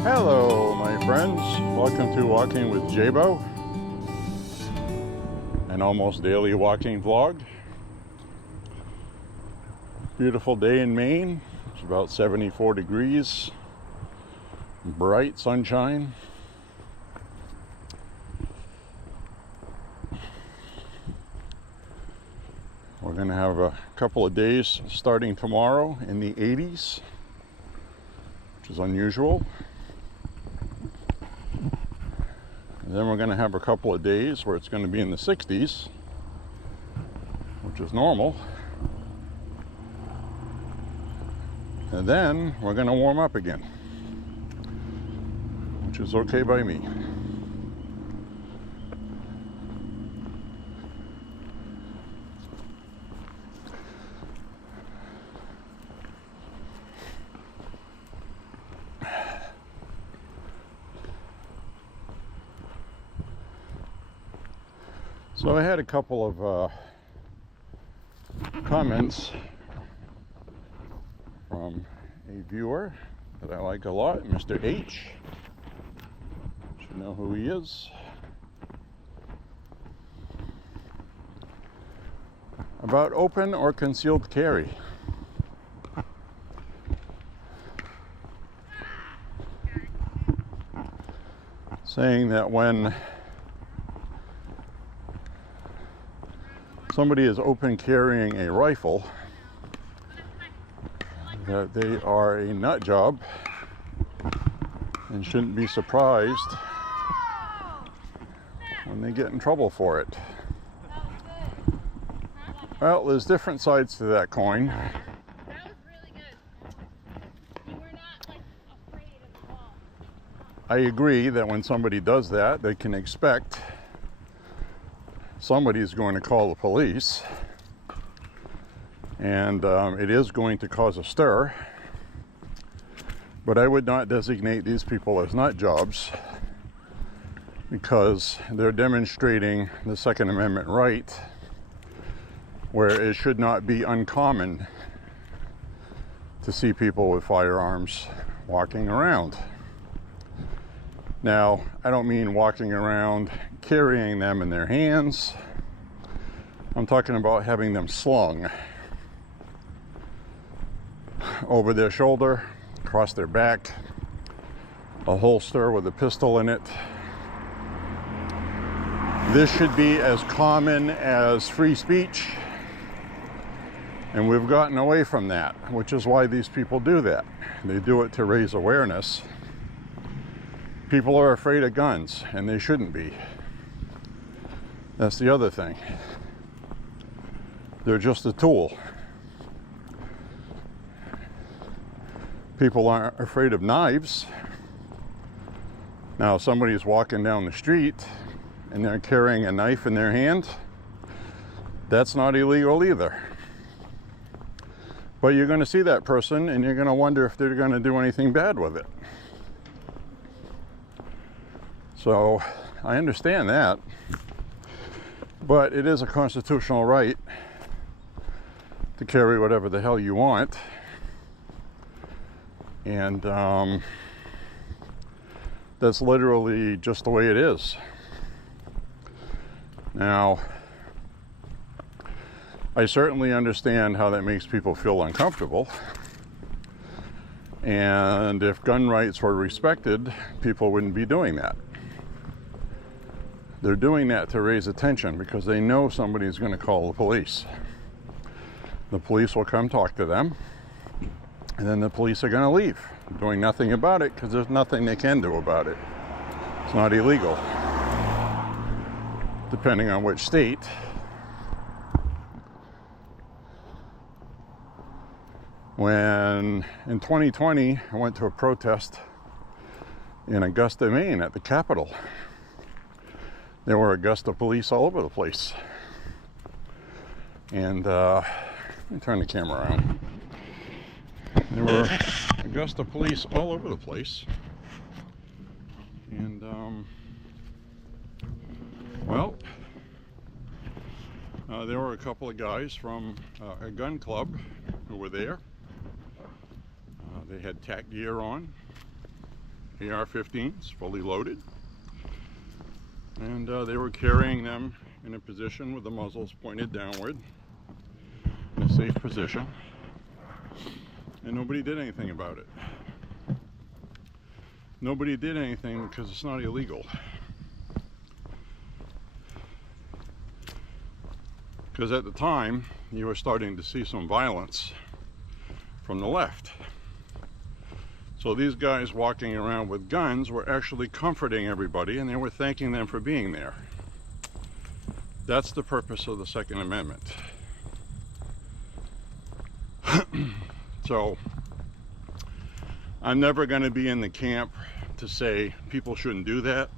Hello, my friends. Welcome to Walking with J.Beau, an almost daily walking vlog. Beautiful day in Maine. It's about 74 degrees. Bright sunshine. We're going to have a couple of days starting tomorrow in the 80s, which is unusual. And then we're going to have a couple of days where it's going to be in the 60s, which is normal. And then we're going to warm up again, which is okay by me. So I had a couple of comments from a viewer that I like a lot, Mr. H. You should know who he is. About open or concealed carry. Saying that when somebody is open carrying a rifle, that they are a nut job and shouldn't be surprised when they get in trouble for it. Well, there's different sides to that coin. That was really good. You were not like afraid of the ball. I agree that when somebody does that, they can expect somebody's going to call the police, and it is going to cause a stir. But I would not designate these people as nut jobs, because they're demonstrating the Second Amendment right, where it should not be uncommon to see people with firearms walking around. Now, I don't mean walking around carrying them in their hands. I'm talking about having them slung over their shoulder, across their back, a holster with a pistol in it. This should be as common as free speech, and we've gotten away from that, which is why these people do that. They do it to raise awareness. People are afraid of guns, and they shouldn't be. That's the other thing. They're just a tool. People aren't afraid of knives. Now, if somebody's walking down the street and they're carrying a knife in their hand, That's not illegal either. But you're going to see that person and you're going to wonder if they're going to do anything bad with it. So I understand that, but it is a constitutional right to carry whatever the hell you want. And that's literally just the way it is. Now, I certainly understand how that makes people feel uncomfortable. And if gun rights were respected, people wouldn't be doing that. They're doing that to raise attention because they know somebody's going to call the police. The police will come talk to them, and then the police are going to leave, doing nothing about it because there's nothing they can do about it. It's not illegal, depending on which state. When in 2020, I went to a protest in Augusta, Maine at the Capitol. There were Augusta police all over the place. And let me turn the camera around. There were Augusta police all over the place. And, there were a couple of guys from a gun club who were there. They had tack gear on, AR-15s, fully loaded. And they were carrying them in a position with the muzzles pointed downward, in a safe position. And nobody did anything about it. Nobody did anything because it's not illegal. Because at the time, you were starting to see some violence from the left. So these guys walking around with guns were actually comforting everybody, and they were thanking them for being there. That's the purpose of the Second Amendment. So I'm never going to be in the camp to say people shouldn't do that.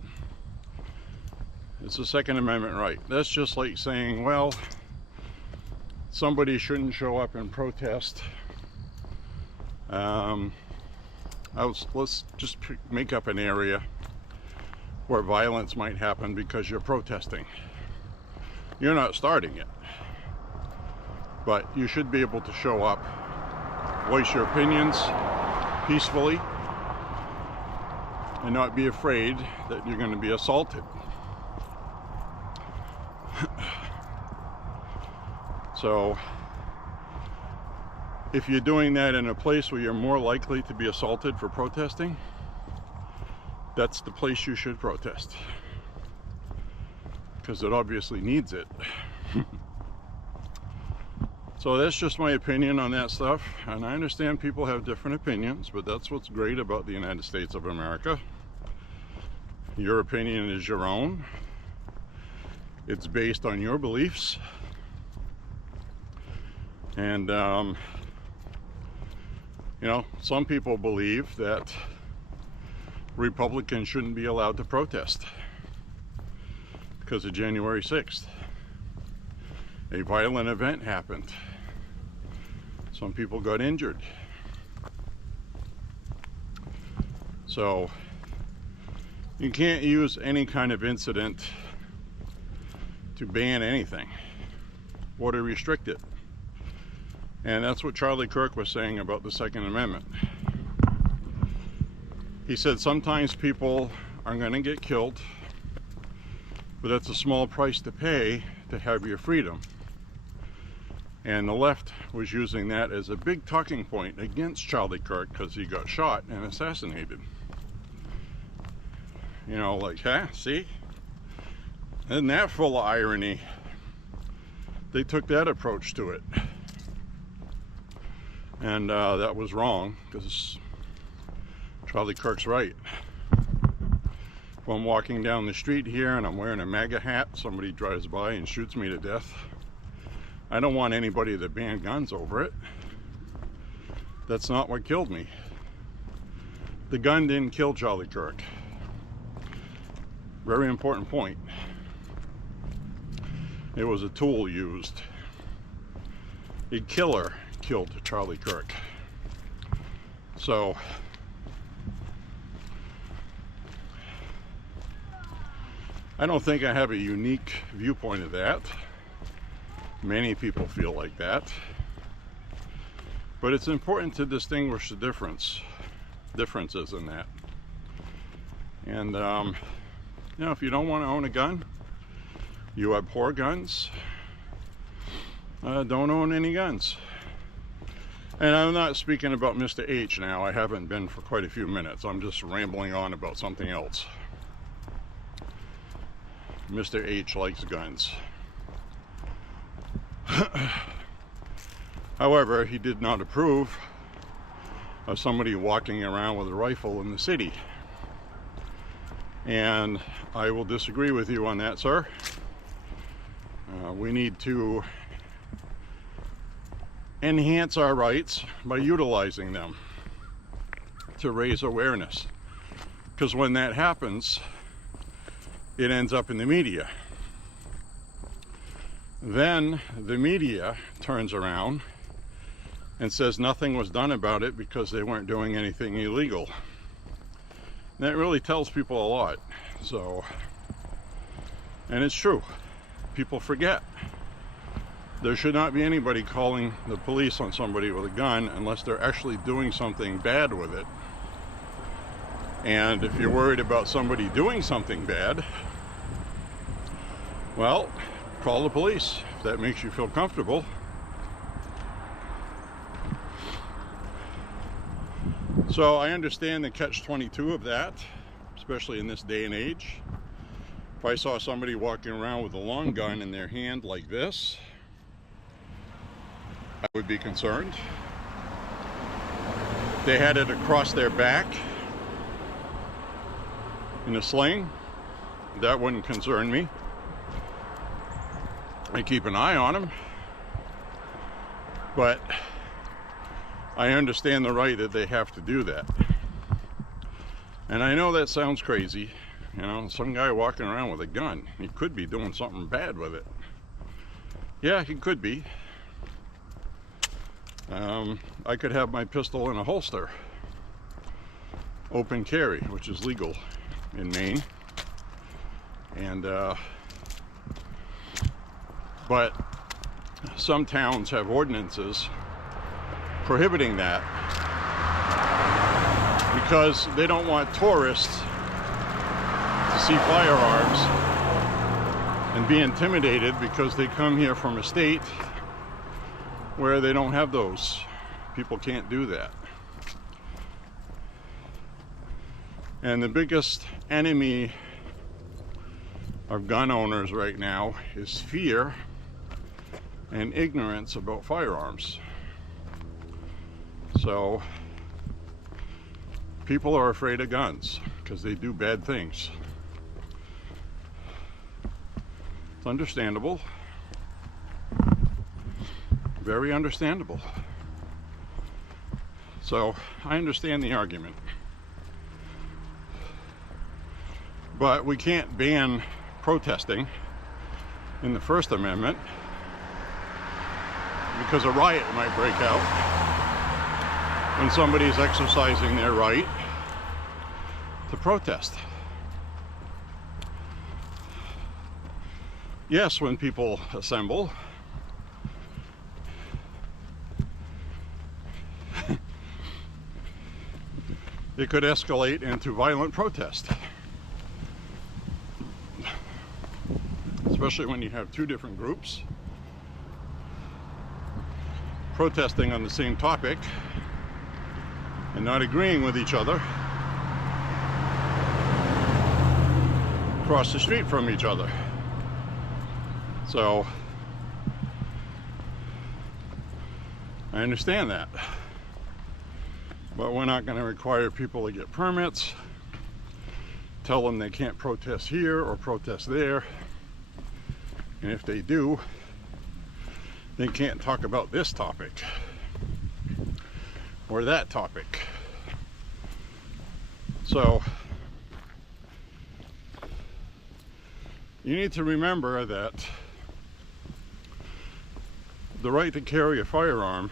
It's a Second Amendment right. That's just like saying, well, somebody shouldn't show up and protest. Let's just make up an area where violence might happen because you're protesting. You're not starting it, but you should be able to show up, voice your opinions peacefully, and not be afraid that you're going to be assaulted. So if you're doing that in a place where you're more likely to be assaulted for protesting, that's the place you should protest, because it obviously needs it. So that's just my opinion on that stuff, and I understand people have different opinions, but that's what's great about the United States of America. Your opinion is your own. It's based on your beliefs. And you know, some people believe that Republicans shouldn't be allowed to protest because of January 6th. A violent event happened. Some people got injured. So you can't use any kind of incident to ban anything or to restrict it. And that's what Charlie Kirk was saying about the Second Amendment. He said sometimes people are going to get killed, but that's a small price to pay to have your freedom. And the left was using that as a big talking point against Charlie Kirk because he got shot and assassinated. You know, like, huh? See? Isn't that full of irony? They took that approach to it. And that was wrong, because Charlie Kirk's right. If I'm walking down the street here and I'm wearing a MAHA hat, somebody drives by and shoots me to death, I don't want anybody to ban guns over it. That's not what killed me. The gun didn't kill Charlie Kirk. Very important point. It was a tool used. A killer killed Charlie Kirk. So I don't think I have a unique viewpoint of that. Many people feel like that. But it's important to distinguish the differences in that. And you know, if you don't want to own a gun, you abhor guns, don't own any guns. And I'm not speaking about Mr. H now. I haven't been for quite a few minutes. I'm just rambling on about something else. Mr. H likes guns. However, he did not approve of somebody walking around with a rifle in the city. And I will disagree with you on that, sir. We need to enhance our rights by utilizing them to raise awareness. Because when that happens, it ends up in the media. Then the media turns around and says nothing was done about it because they weren't doing anything illegal. And that really tells people a lot. So, and it's true. People forget. There should not be anybody calling the police on somebody with a gun unless they're actually doing something bad with it. And if you're worried about somebody doing something bad, well, call the police if that makes you feel comfortable. So I understand the catch-22 of that, especially in this day and age. If I saw somebody walking around with a long gun in their hand like this, I would be concerned. If they had it across their back in a sling, that wouldn't concern me. I keep an eye on them, but I understand the right that they have to do that. And I know that sounds crazy. You know, some guy walking around with a gun, he could be doing something bad with it. Yeah, he could be. I could have my pistol in a holster, open carry, which is legal in Maine. And but some towns have ordinances prohibiting that because they don't want tourists to see firearms and be intimidated because they come here from a state where they don't have those. People can't do that. And the biggest enemy of gun owners right now is fear and ignorance about firearms. So people are afraid of guns because they do bad things. It's understandable. Very understandable. So I understand the argument. But we can't ban protesting in the First Amendment because a riot might break out when somebody's exercising their right to protest. Yes, when people assemble, it could escalate into violent protest. Especially when you have two different groups protesting on the same topic and not agreeing with each other across the street from each other. So I understand that. But we're not going to require people to get permits, tell them they can't protest here or protest there. And if they do, they can't talk about this topic or that topic. So you need to remember that the right to carry a firearm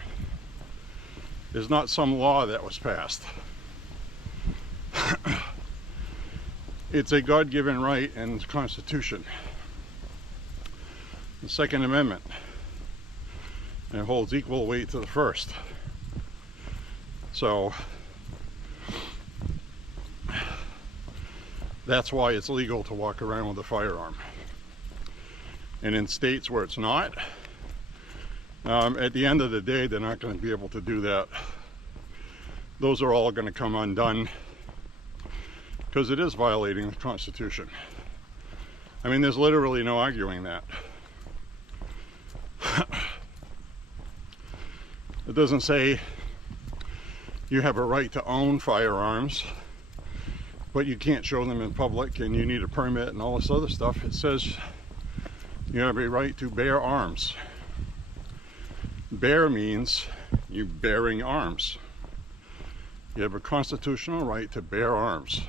is not some law that was passed. It's a God-given right in the Constitution, the Second Amendment, and it holds equal weight to the First. So that's why it's legal to walk around with a firearm. And in states where it's not, at the end of the day, they're not going to be able to do that. Those are all going to come undone because it is violating the Constitution. I mean, there's literally no arguing that. It doesn't say you have a right to own firearms, but you can't show them in public and you need a permit and all this other stuff. It says you have a right to bear arms. Bear means you bearing arms. You have a constitutional right to bear arms.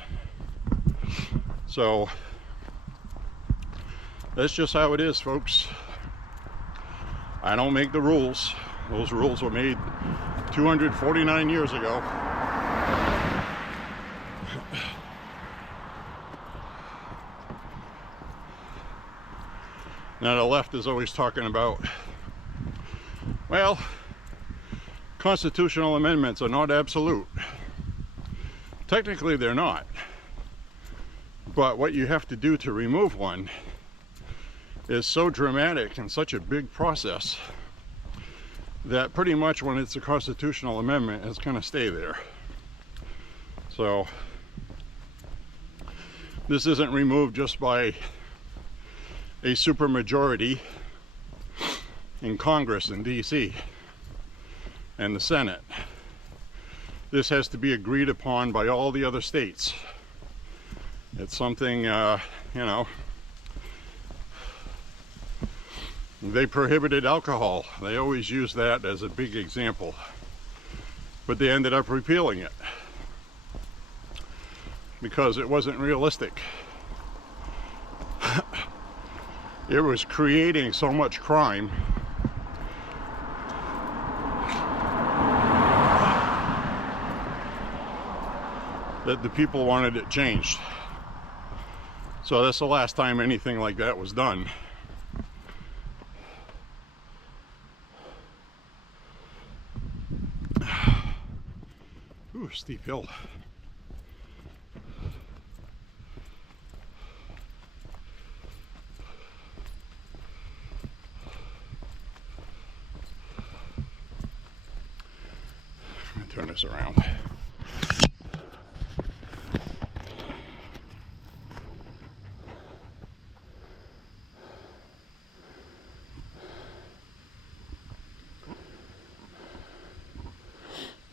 So that's just how it is, folks. I don't make the rules. Those rules were made 249 years ago. Now the left is always talking about, well, constitutional amendments are not absolute. Technically they're not. But what you have to do to remove one is so dramatic and such a big process that pretty much when it's a constitutional amendment, it's going to stay there. So this isn't removed just by a supermajority in Congress in DC and the Senate. This has to be agreed upon by all the other states. It's something, you know, they prohibited alcohol. They always use that as a big example. But they ended up repealing it because it wasn't realistic. It was creating so much crime that the people wanted it changed. So that's the last time anything like that was done. Ooh, steep hill. I'm gonna turn this around.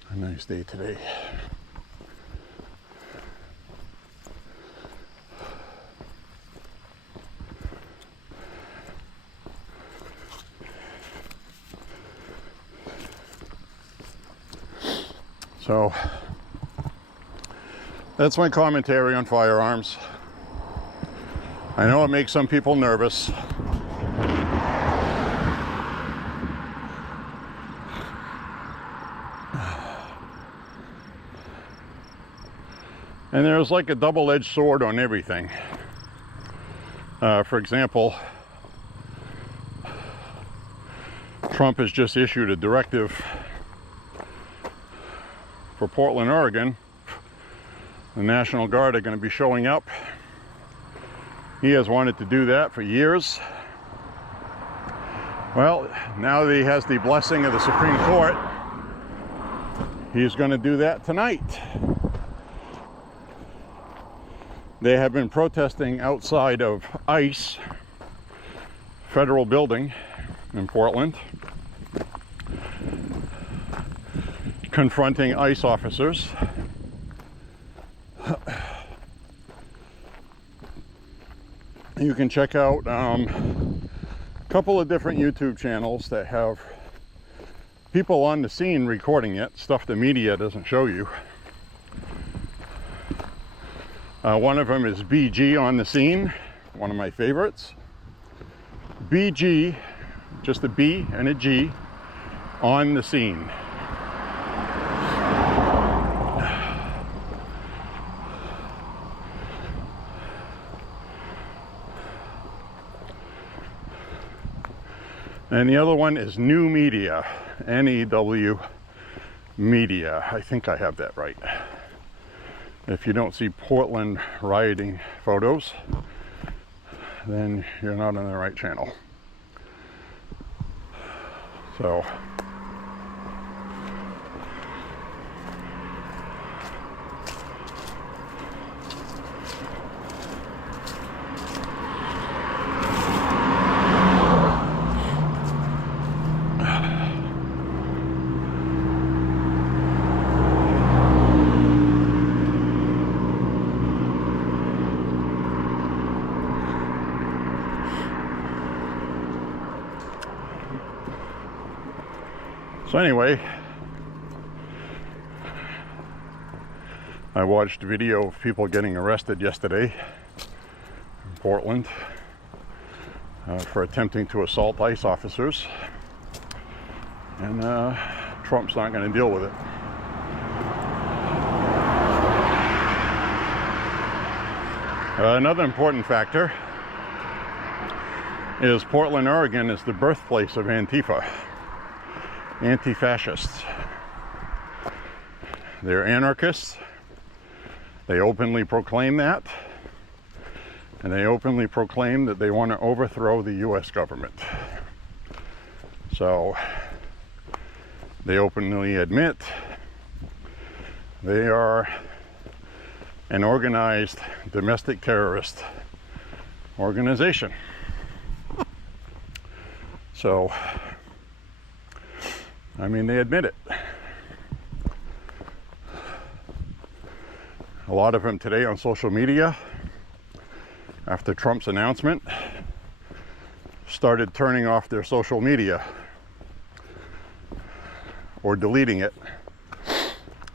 A nice day today. So that's my commentary on firearms. I know it makes some people nervous. And there's like a double-edged sword on everything. For example, Trump has just issued a directive for Portland, Oregon. The National Guard are going to be showing up. He has wanted to do that for years. Well, now that he has the blessing of the Supreme Court, he's going to do that tonight. They have been protesting outside of ICE federal building in Portland, confronting ICE officers. You can check out a couple of different YouTube channels that have people on the scene recording it, stuff the media doesn't show you. One of them is BG on the scene, one of my favorites. BG just a B and a G, on the scene. And the other one is New Media, N-E-W Media. I think I have that right. If you don't see Portland rioting photos, then you're not on the right channel. So anyway, I watched a video of people getting arrested yesterday in Portland for attempting to assault ICE officers, and Trump's not going to deal with it. Another important factor is Portland, Oregon is the birthplace of Antifa. Anti-fascists. They're anarchists. They openly proclaim that, and they openly proclaim that they want to overthrow the US government. So they openly admit they are an organized domestic terrorist organization. So I mean, they admit it. A lot of them today on social media, after Trump's announcement, started turning off their social media or deleting it.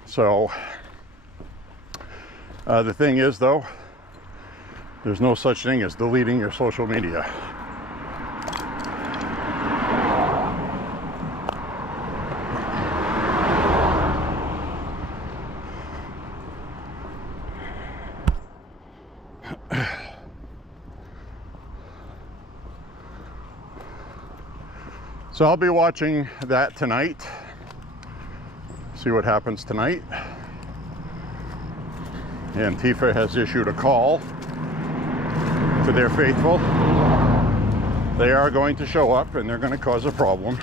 So the thing is, though, there's no such thing as deleting your social media. So I'll be watching that tonight, see what happens tonight. Antifa has issued a call to their faithful. They are going to show up and they're going to cause a problem.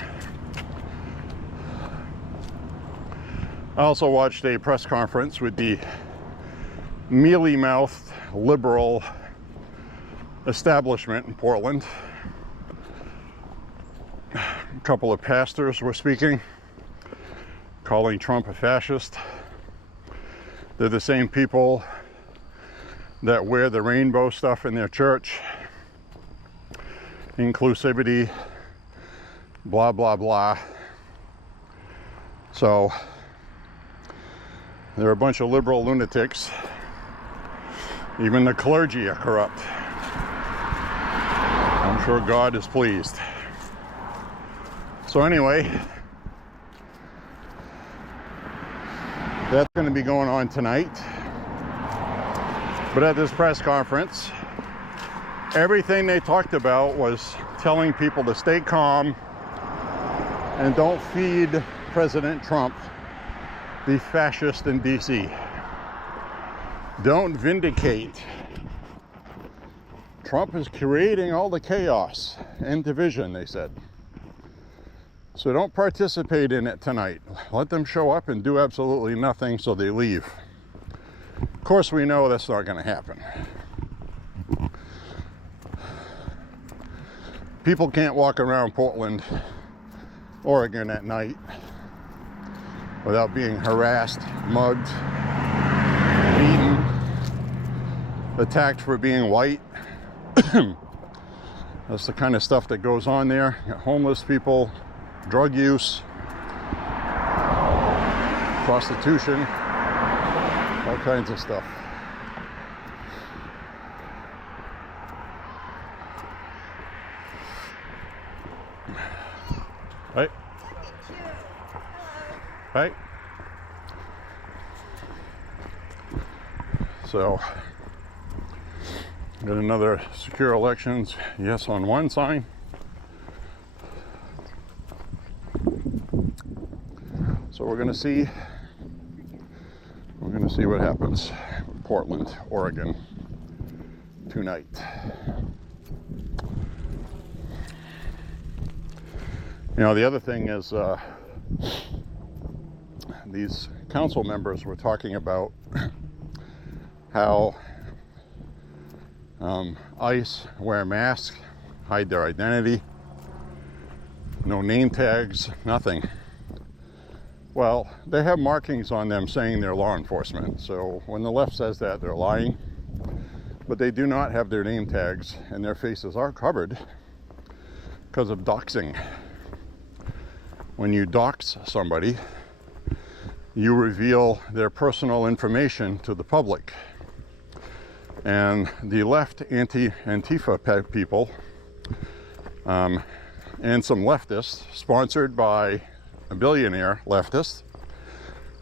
I also watched a press conference with the mealy-mouthed liberal establishment in Portland. A couple of pastors were speaking, calling Trump a fascist. They're the same people that wear the rainbow stuff in their church. Inclusivity, blah, blah, blah. So they're a bunch of liberal lunatics. Even the clergy are corrupt. I'm sure God is pleased. So anyway, that's going to be going on tonight. But at this press conference, everything they talked about was telling people to stay calm and don't feed President Trump, the fascist in DC. Don't vindicate. Trump is creating all the chaos and division, they said. So don't participate in it tonight. Let them show up and do absolutely nothing so they leave. Of course, we know that's not going to happen. People can't walk around Portland, Oregon at night without being harassed, mugged, beaten, attacked for being white. That's the kind of stuff that goes on there. You got homeless people, drug use, prostitution, all kinds of stuff. Right? Look at you. Hello. Right? So, got another secure elections, yes on one sign. So we're gonna see what happens in Portland, Oregon tonight. You know, the other thing is these council members were talking about how ICE wear masks, hide their identity, no name tags, nothing. Well, they have markings on them saying they're law enforcement. So when the left says that, they're lying. But they do not have their name tags, and their faces are covered because of doxing. When you dox somebody, you reveal their personal information to the public. And the left ANTIFA people and some leftists, sponsored by a billionaire leftist,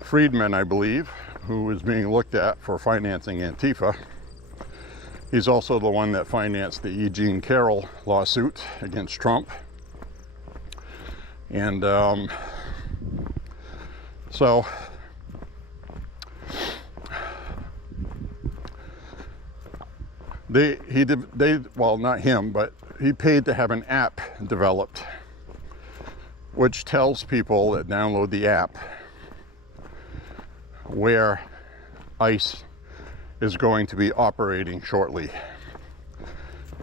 Friedman, I believe, who is being looked at for financing Antifa. He's also the one that financed the E. Jean Carroll lawsuit against Trump. And so well, not him, but he paid to have an app developed which tells people that download the app where ICE is going to be operating shortly.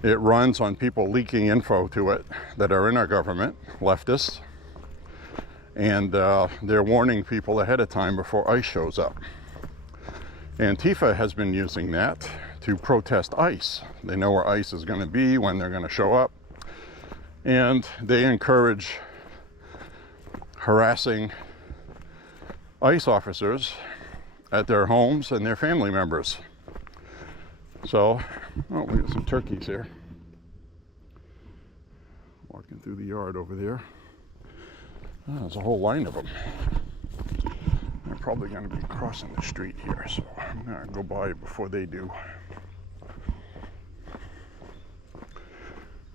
It runs on people leaking info to it that are in our government, leftists, and they're warning people ahead of time before ICE shows up. Antifa has been using that to protest ICE. They know where ICE is going to be, when they're going to show up, and they encourage harassing ICE officers at their homes and their family members. So, oh, we got some turkeys here. Walking through the yard over there. Oh, there's a whole line of them. They're probably going to be crossing the street here, so I'm going to go by before they do.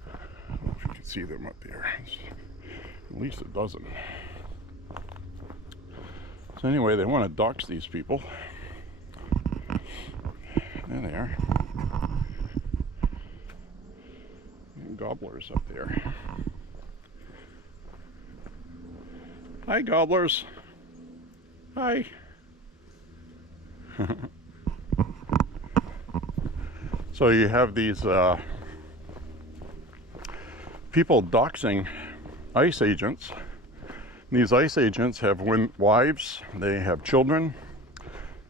I don't know if you can see them up there. At least a dozen. So anyway, they want to dox these people. There they are. And gobblers up there. Hi, gobblers. Hi. So you have these people doxing ICE agents. These ICE agents have wives, they have children.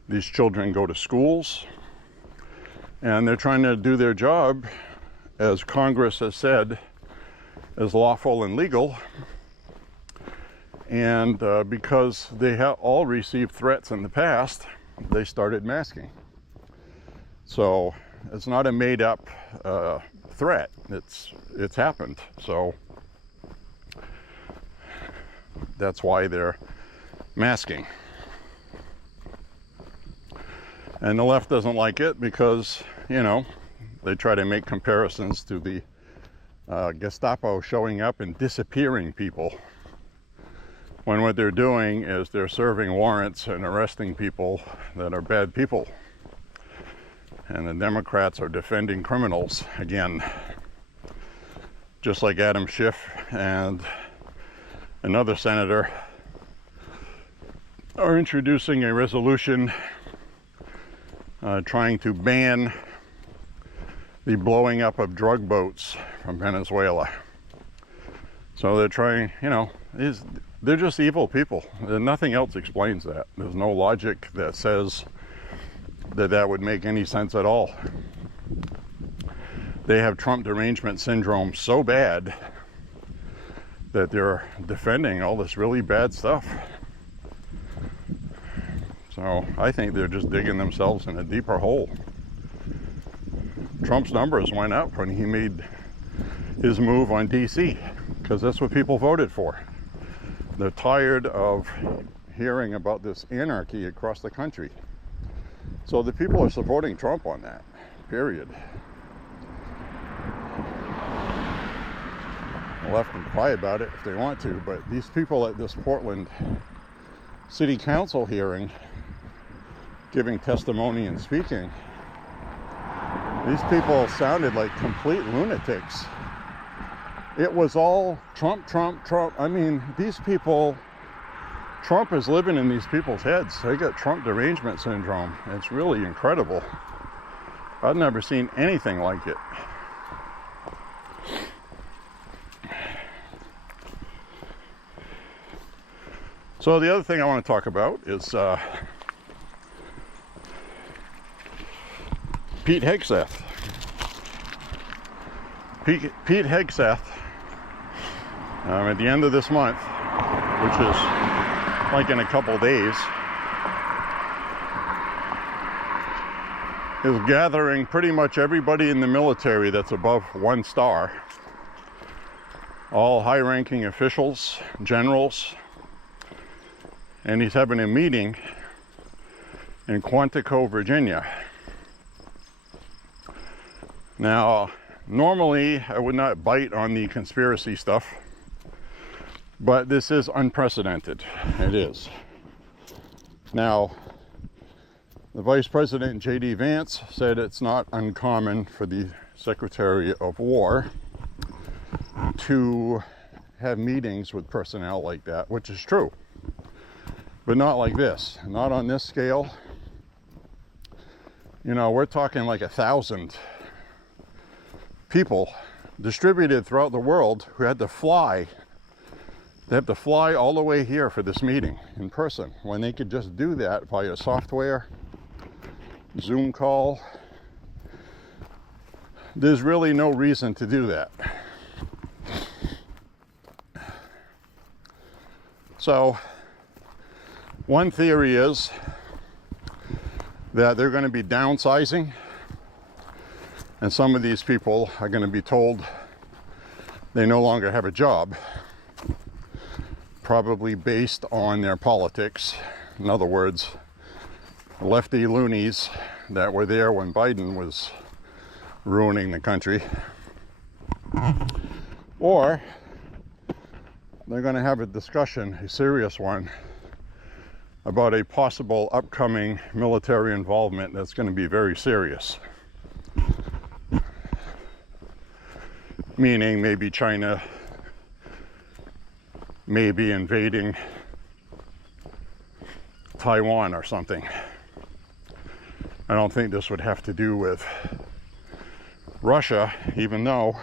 These children go to schools, and they're trying to do their job, as Congress has said, as lawful and legal. And because they have all received threats in the past, they started masking. So it's not a made-up threat. It's happened. So that's why they're masking. And the left doesn't like it because, you know, they try to make comparisons to the Gestapo showing up and disappearing people, when what they're doing is they're serving warrants and arresting people that are bad people. And the Democrats are defending criminals again, just like Adam Schiff and another senator are introducing a resolution trying to ban the blowing up of drug boats from Venezuela. So they're trying, you know, they're just evil people. Nothing else explains that. There's no logic that says that would make any sense at all. They have Trump derangement syndrome so bad that they're defending all this really bad stuff. So I think they're just digging themselves in a deeper hole. Trump's numbers went up when he made his move on DC, because that's what people voted for. They're tired of hearing about this anarchy across the country. So the people are supporting Trump on that, period. The left can cry about it if they want to, but these people at this Portland City Council hearing, giving testimony and speaking, these people sounded like complete lunatics. It was all Trump, Trump, Trump. I mean, these people, Trump is living in these people's heads. They got Trump derangement syndrome. It's really incredible. I've never seen anything like it. So the other thing I want to talk about is Pete Hegseth. Pete Hegseth, at the end of this month, which is like in a couple days, is gathering pretty much everybody in the military that's above 1 star, all high-ranking officials, generals, and he's having a meeting in Quantico, Virginia. Now, normally I would not bite on the conspiracy stuff, but this is unprecedented. It is. Now, the Vice President, J.D. Vance, said it's not uncommon for the Secretary of War to have meetings with personnel like that, which is true. But not like this, not on this scale. You know, we're talking like 1,000 people distributed throughout the world who had to fly. They have to fly all the way here for this meeting in person, when they could just do that via software, Zoom call. There's really no reason to do that. So, one theory is that they're going to be downsizing, and some of these people are going to be told they no longer have a job, probably based on their politics. In other words, lefty loonies that were there when Biden was ruining the country. Or they're going to have a discussion, a serious one, about a possible upcoming military involvement that's going to be very serious. Meaning maybe China may be invading Taiwan or something. I don't think this would have to do with Russia, even though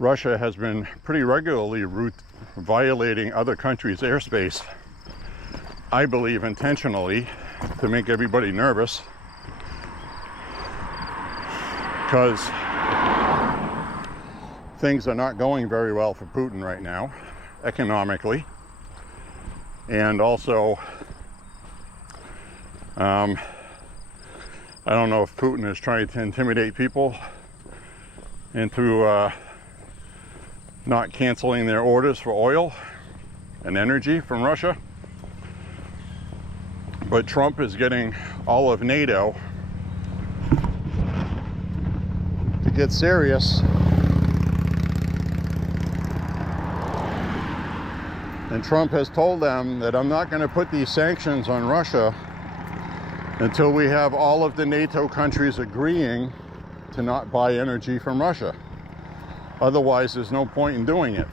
Russia has been pretty regularly violating other countries' airspace, I believe intentionally, to make everybody nervous, because things are not going very well for Putin right now, economically, and also I don't know if Putin is trying to intimidate people into not canceling their orders for oil and energy from Russia. But Trump is getting all of NATO to get serious and Trump has told them that I'm not going to put these sanctions on Russia until we have all of the NATO countries agreeing to not buy energy from Russia. Otherwise, there's no point in doing it.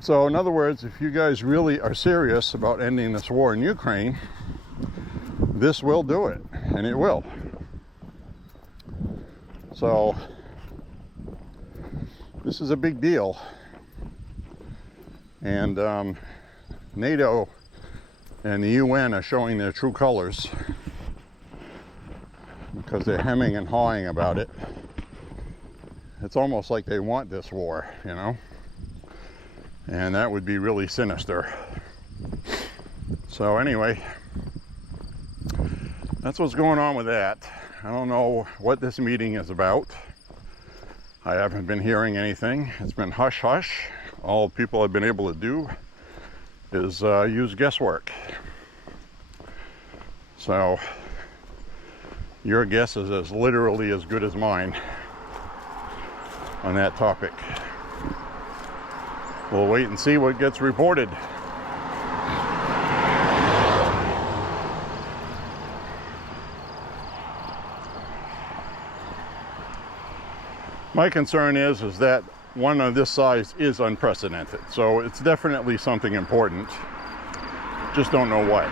So, in other words, if you guys really are serious about ending this war in Ukraine, this will do it, and it will. So, this is a big deal. And NATO and the UN are showing their true colors because they're hemming and hawing about it. It's almost like they want this war, you know? And that would be really sinister. So anyway, that's what's going on with that. I don't know what this meeting is about. I haven't been hearing anything. It's been hush hush. All people have been able to do is use guesswork. So your guess is as literally as good as mine on that topic. We'll wait and see what gets reported. My concern is that one of this size is unprecedented. So it's definitely something important. Just don't know what.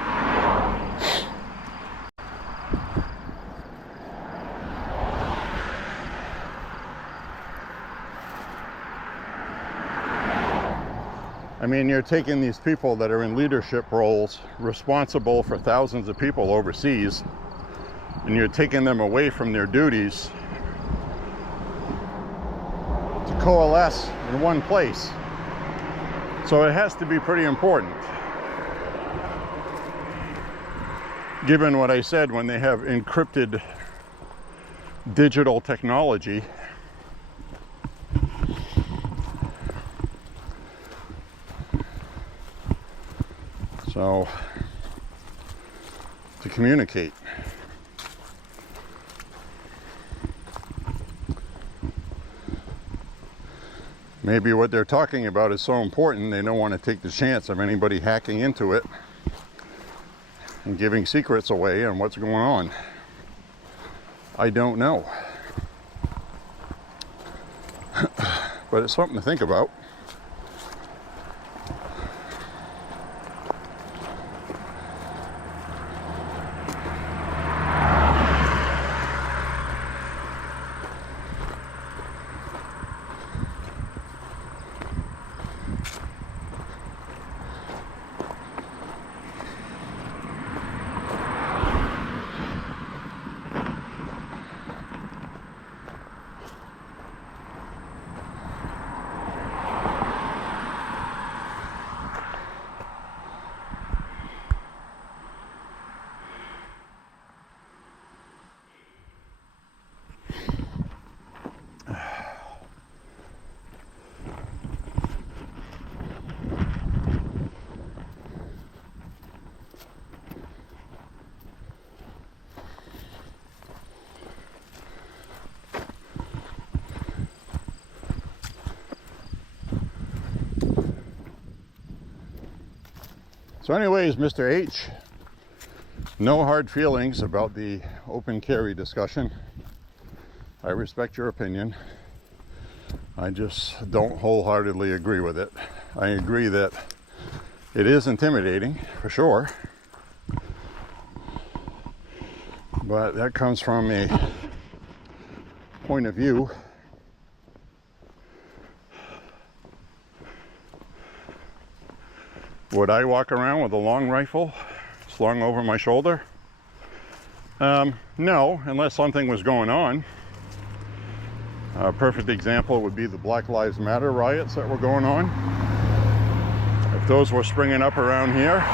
I mean, you're taking these people that are in leadership roles, responsible for thousands of people overseas, and you're taking them away from their duties to coalesce in one place. So it has to be pretty important. Given what I said, when they have encrypted digital technology, so to communicate. Maybe what they're talking about is so important they don't want to take the chance of anybody hacking into it and giving secrets away on what's going on. I don't know. But it's something to think about. So anyways, Mr. H, no hard feelings about the open carry discussion. I respect your opinion. I just don't wholeheartedly agree with it. I agree that it is intimidating, for sure. But that comes from a point of view. Would I walk around with a long rifle slung over my shoulder? No, unless something was going on. A perfect example would be the Black Lives Matter riots that were going on. If those were springing up around here,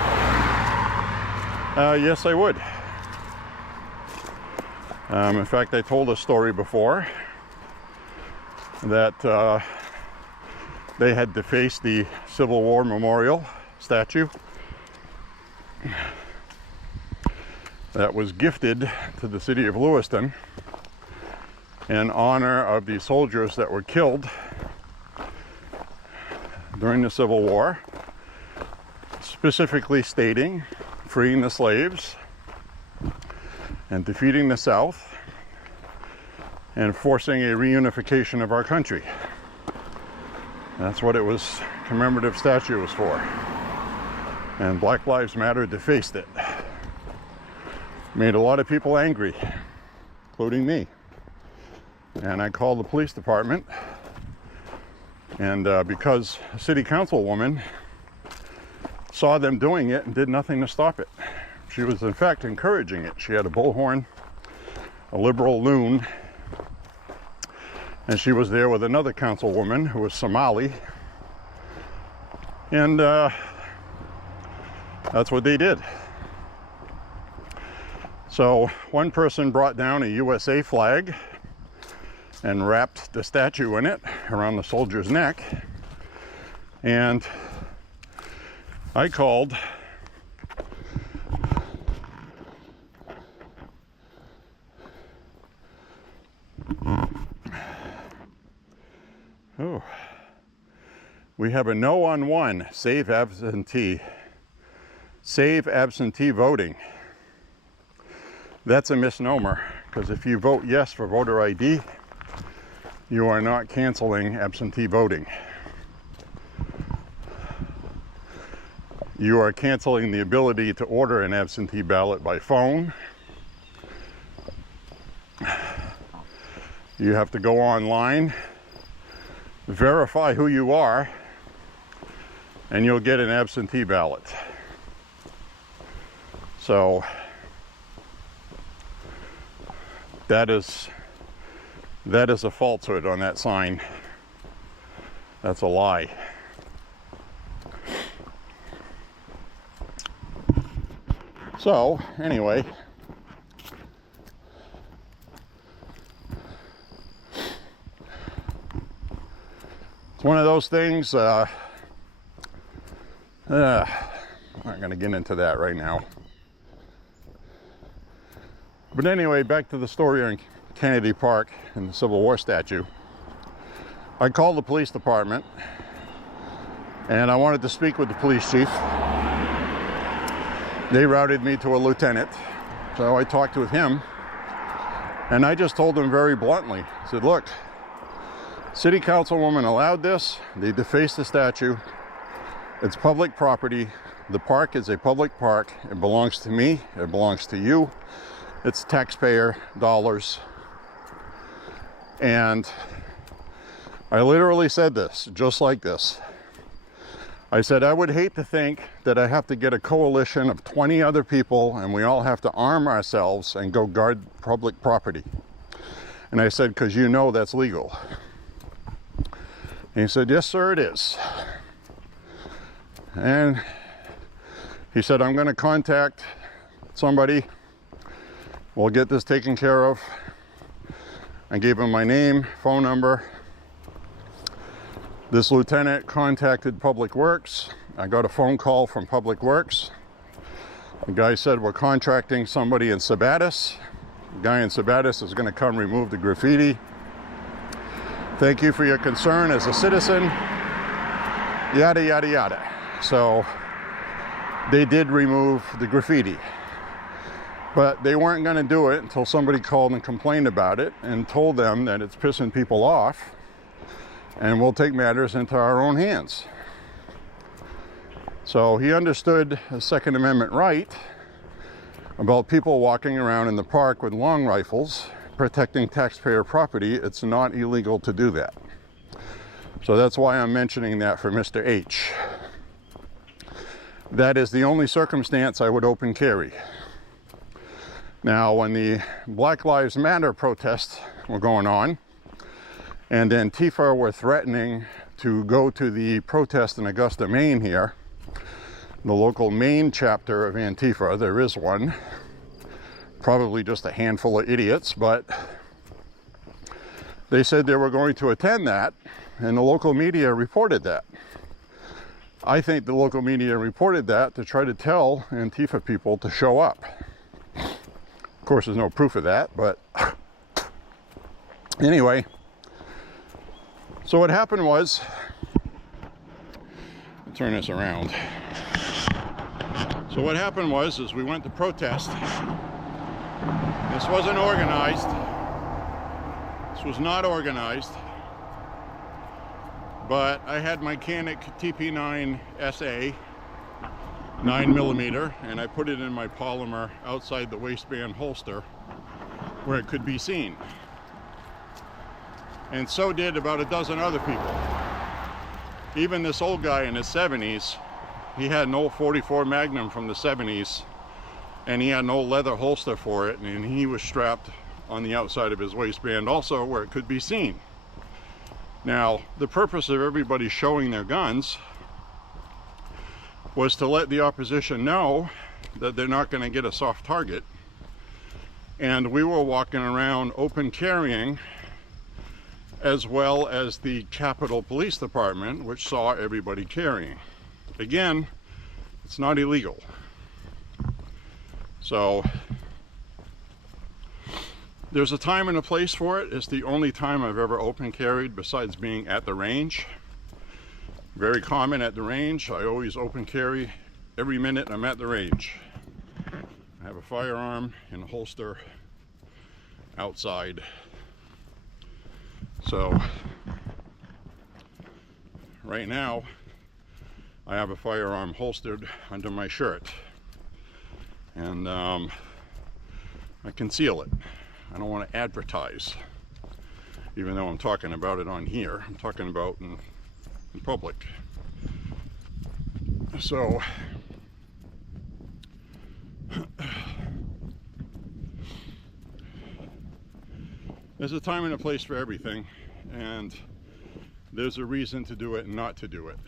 yes, I would. In fact, I told a story before that they had defaced the Civil War Memorial statue that was gifted to the city of Lewiston in honor of the soldiers that were killed during the Civil War, specifically stating freeing the slaves and defeating the South and forcing a reunification of our country. That's what it was, commemorative statue was for. And Black Lives Matter defaced it. Made a lot of people angry, including me. And I called the police department, and because a city councilwoman saw them doing it and did nothing to stop it. She was in fact encouraging it. She had a bullhorn, a liberal loon, and she was there with another councilwoman who was Somali, and that's what they did. So one person brought down a USA flag and wrapped the statue in it around the soldier's neck. And I called we have a no on one, save absentee voting. That's a misnomer, because if you vote yes for voter ID, you are not canceling absentee voting. You are canceling the ability to order an absentee ballot by phone. You have to go online, verify who you are, and you'll get an absentee ballot. So that is a falsehood on that sign. That's a lie. So anyway, it's one of those things. I'm not going to get into that right now. But anyway, back to the story on Kennedy Park and the Civil War statue. I called the police department and I wanted to speak with the police chief. They routed me to a lieutenant, so I talked with him, and I just told him very bluntly, I said, look, city councilwoman allowed this, they defaced the statue, it's public property, the park is a public park, it belongs to me, it belongs to you, it's taxpayer dollars. And I literally said this, just like this. I said, I would hate to think that I have to get a coalition of 20 other people and we all have to arm ourselves and go guard public property. And I said, because you know that's legal. And he said, yes, sir, it is. And he said, I'm going to contact somebody. We'll get this taken care of. I gave him my name, phone number. This lieutenant contacted Public Works. I got a phone call from Public Works. The guy said, we're contracting somebody in Sabattis. The guy in Sabattis is going to come remove the graffiti. Thank you for your concern as a citizen. Yada, yada, yada. So they did remove the graffiti. But they weren't going to do it until somebody called and complained about it and told them that it's pissing people off. And we'll take matters into our own hands. So he understood a Second Amendment right about people walking around in the park with long rifles, protecting taxpayer property. It's not illegal to do that. So that's why I'm mentioning that for Mr. H. That is the only circumstance I would open carry. Now, when the Black Lives Matter protests were going on, and Antifa were threatening to go to the protest in Augusta, Maine here, the local Maine chapter of Antifa, there is one, probably just a handful of idiots, but they said they were going to attend that, and the local media reported that. I think the local media reported that to try to tell Antifa people to show up. Of course, there's no proof of that, but anyway. So what happened was, I'll turn this around. So what happened was, is we went to protest. This wasn't organized. This was not organized. But I had my Canik TP9 SA 9mm, and I put it in my polymer outside the waistband holster where it could be seen. And so did about a dozen other people. Even this old guy in his 70s, he had an old 44 Magnum from the 70s, and he had an old leather holster for it, and he was strapped on the outside of his waistband also where it could be seen. Now, the purpose of everybody showing their guns was to let the opposition know that they're not going to get a soft target. And we were walking around open carrying as well as the Capitol Police Department, which saw everybody carrying. Again, it's not illegal. So there's a time and a place for it. It's the only time I've ever open carried besides being at the range. Very common at the range. I always open carry every minute I'm at the range. I have a firearm in a holster outside. So right now I have a firearm holstered under my shirt, and I conceal it. I don't want to advertise, even though I'm talking about it on here. I'm talking about in public. So there's a time and a place for everything, and there's a reason to do it and not to do it.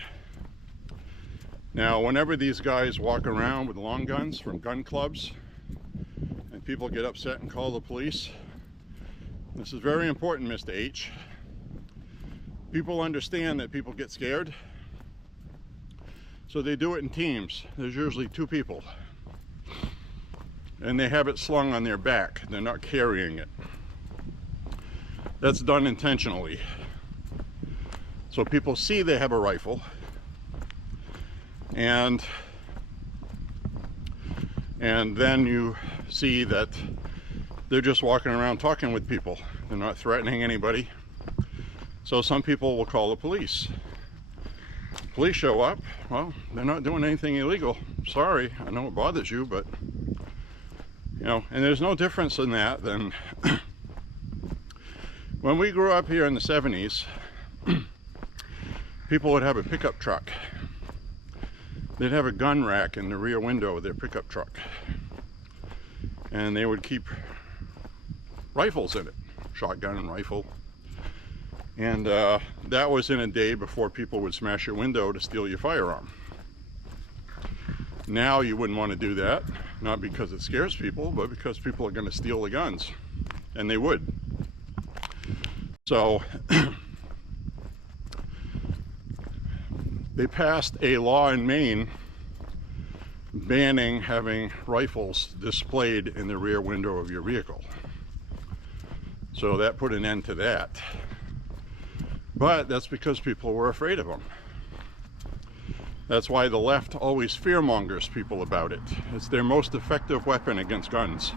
Now, whenever these guys walk around with long guns from gun clubs and people get upset and call the police, this is very important, Mr. H. People understand that people get scared, so they do it in teams. There's usually 2 people, and they have it slung on their back. They're not carrying it. That's done intentionally. So people see they have a rifle, and then you see that they're just walking around talking with people. They're not threatening anybody. So some people will call the police. Police show up. Well, they're not doing anything illegal. Sorry, I know it bothers you, but you know, and there's no difference in that than when we grew up here in the 70s. People would have a pickup truck. They'd have a gun rack in the rear window of their pickup truck, and they would keep rifles in it, shotgun and rifle. And that was in a day before people would smash your window to steal your firearm. Now you wouldn't want to do that, not because it scares people, but because people are going to steal the guns, and they would. So they passed a law in Maine banning having rifles displayed in the rear window of your vehicle. So that put an end to that. But that's because people were afraid of them. That's why the left always fearmongers people about it. It's their most effective weapon against guns.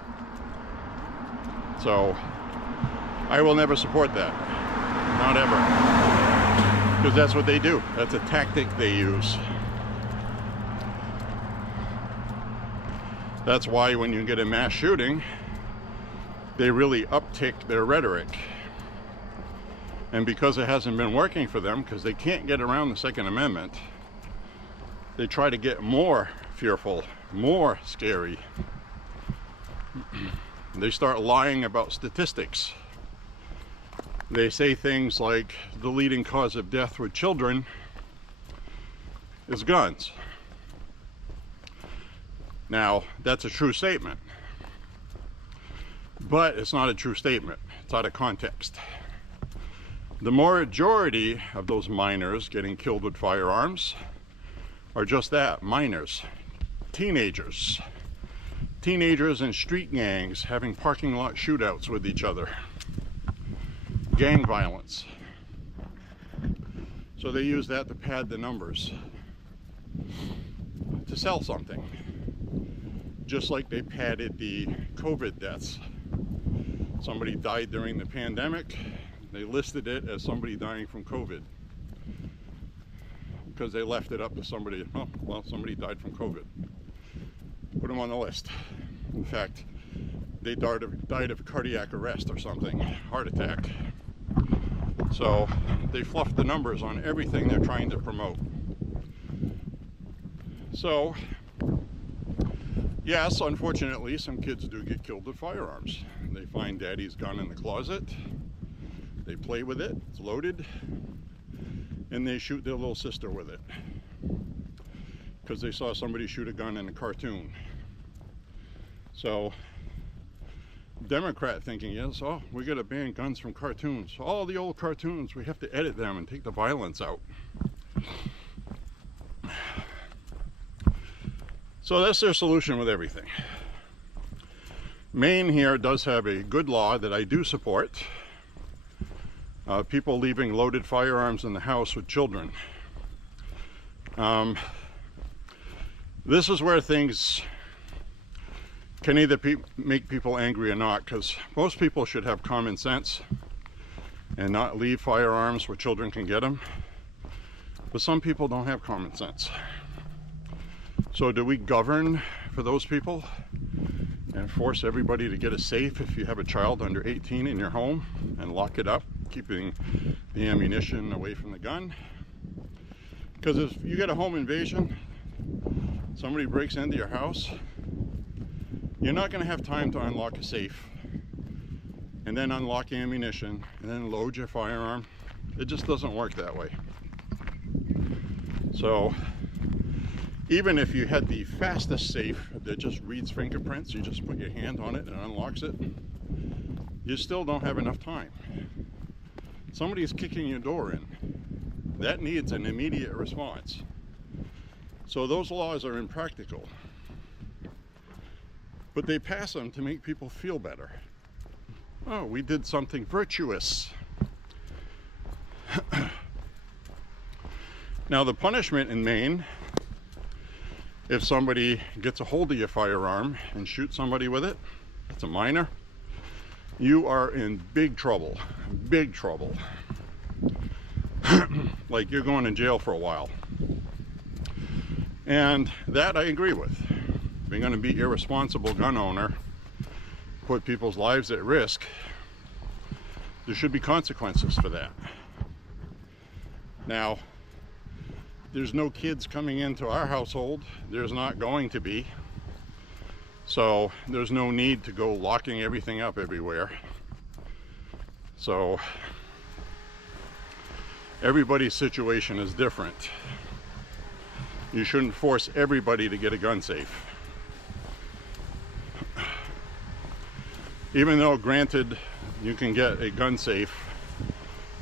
So I will never support that. Not ever. Because that's what they do. That's a tactic they use. That's why when you get a mass shooting, they really uptick their rhetoric. And because it hasn't been working for them, because they can't get around the Second Amendment, they try to get more fearful, more scary. They start lying about statistics. They say things like the leading cause of death with children is guns. Now, that's a true statement, but it's not a true statement. It's out of context. The majority of those minors getting killed with firearms are just that, minors, teenagers. Teenagers in street gangs having parking lot shootouts with each other. Gang violence. So they use that to pad the numbers, to sell something. Just like they padded the COVID deaths. Somebody died during the pandemic, they listed it as somebody dying from COVID, because they left it up to somebody. Oh, well, somebody died from COVID. Put them on the list. In fact, they died of cardiac arrest or something, heart attack. So they fluffed the numbers on everything they're trying to promote. So yes, unfortunately, some kids do get killed with firearms. They find daddy's gun in the closet, they play with it, it's loaded, and they shoot their little sister with it because they saw somebody shoot a gun in a cartoon. So Democrat thinking is, oh, we got to ban guns from cartoons. All the old cartoons, we have to edit them and take the violence out. So that's their solution with everything. Maine here does have a good law that I do support. People leaving loaded firearms in the house with children. This is where things can either make people angry or not, because most people should have common sense and not leave firearms where children can get them. But some people don't have common sense. So do we govern for those people and force everybody to get a safe if you have a child under 18 in your home and lock it up, keeping the ammunition away from the gun? Because if you get a home invasion, somebody breaks into your house, you're not going to have time to unlock a safe and then unlock ammunition and then load your firearm. It just doesn't work that way. So even if you had the fastest safe that just reads fingerprints, you just put your hand on it and unlocks it, you still don't have enough time. Somebody's kicking your door in. That needs an immediate response. So those laws are impractical. But they pass them to make people feel better. Oh, we did something virtuous. Now the punishment in Maine, if somebody gets a hold of your firearm and shoots somebody with it, that's a minor, you are in big trouble. Big trouble. Like you're going to jail for a while. And that I agree with. If you're going to be irresponsible gun owner, put people's lives at risk, there should be consequences for that. Now, there's no kids coming into our household. There's not going to be. So there's no need to go locking everything up everywhere. So everybody's situation is different. You shouldn't force everybody to get a gun safe. Even though, granted, you can get a gun safe